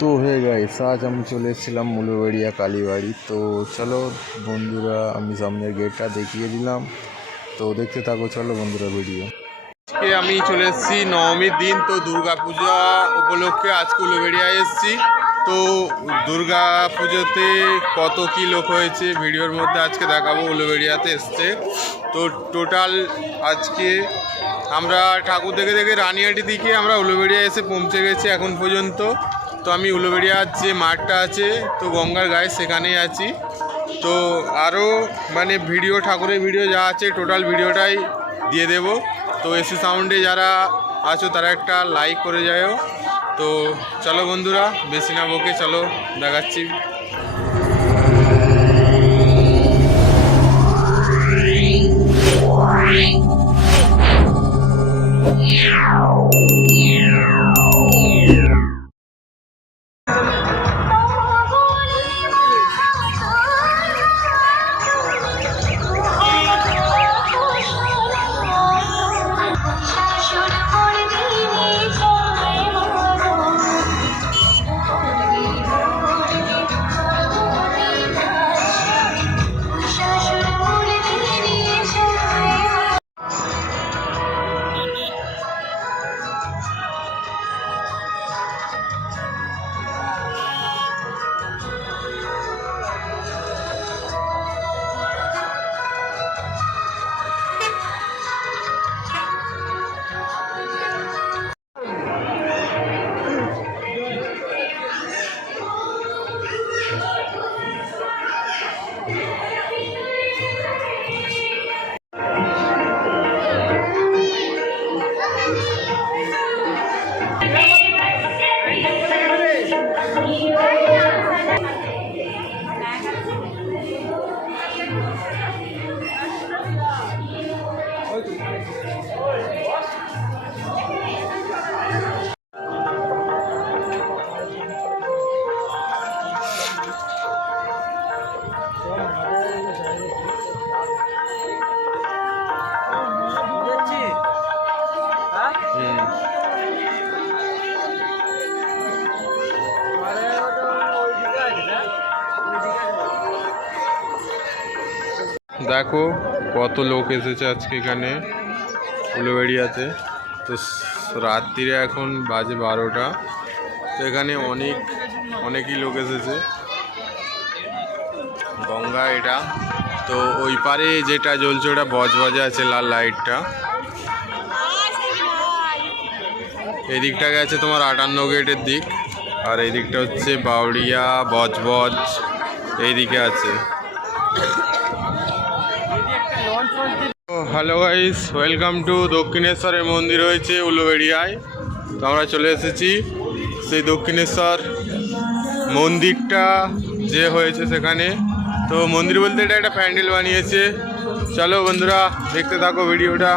তো হয়ে গেছে আজ আমি চলে এসেছিলাম মুলুবেড়িয়া কালীবাড়ি। তো চলো বন্ধুরা, আমি সামনের গেটটা দেখিয়ে দিলাম। তো দেখতে থাকো, চলো বন্ধুরা ভিডিও আজকে আমি চলে এসেছি নবমীর দিন, তো দুর্গা পূজা উপলক্ষে আজকে উলুবেড়িয়ায় এসেছি। তো দুর্গা পুজোতে কত কি লোক হয়েছে ভিডিওর মধ্যে আজকে দেখাবো, উলুবেড়িয়াতে এসছে। তো টোটাল আজকে আমরা ঠাকুর দেখে দেখে রানিয়াটি দিকে আমরা উলুবেড়িয়া এসে পৌঁছে গেছি এখন পর্যন্ত। তো আমি উলুবেড়িয়ার যে মাঠটা আছে তো গঙ্গার গায়ে সেখানেই আছি তো আরও মানে ভিডিও ঠাকুরের ভিডিও যা আছে টোটাল ভিডিওটাই দিয়ে দেব তো এসি সাউন্ডে যারা আছো তারা একটা লাইক করে যাও তো চলো বন্ধুরা বেশি না বকে চলো দেখাচ্ছি শাশুড় দেখো কত লোক এসেছে আজকে এখানে উলুবেড়িয়াতে। তো রাত্রিরে এখন বাজে বারোটা। তো এখানে অনেক, অনেকই লোক এসেছে। গঙ্গা এটা। তো ওই পারে যেটা জ্বলছে ওটা বজবজে আছে লাল লাইটটা। এই দিকটা গেছে তোমার আটান্ন গেটের দিক। আর এই দিকটা হচ্ছে বাউড়িয়া, বজবজ এই দিকে আছে। হ্যালো গাইস ওয়েলকাম টু দক্ষিণেশ্বরের মন্দির হয়েছে উলুবেড়িয়ায় তো আমরা চলে এসেছি সেই দক্ষিণেশ্বর মন্দিরটা যে হয়েছে সেখানে তো মন্দির বলতে এটা একটা প্যান্ডেল বানিয়েছে চলো বন্ধুরা দেখতে থাকো ভিডিওটা.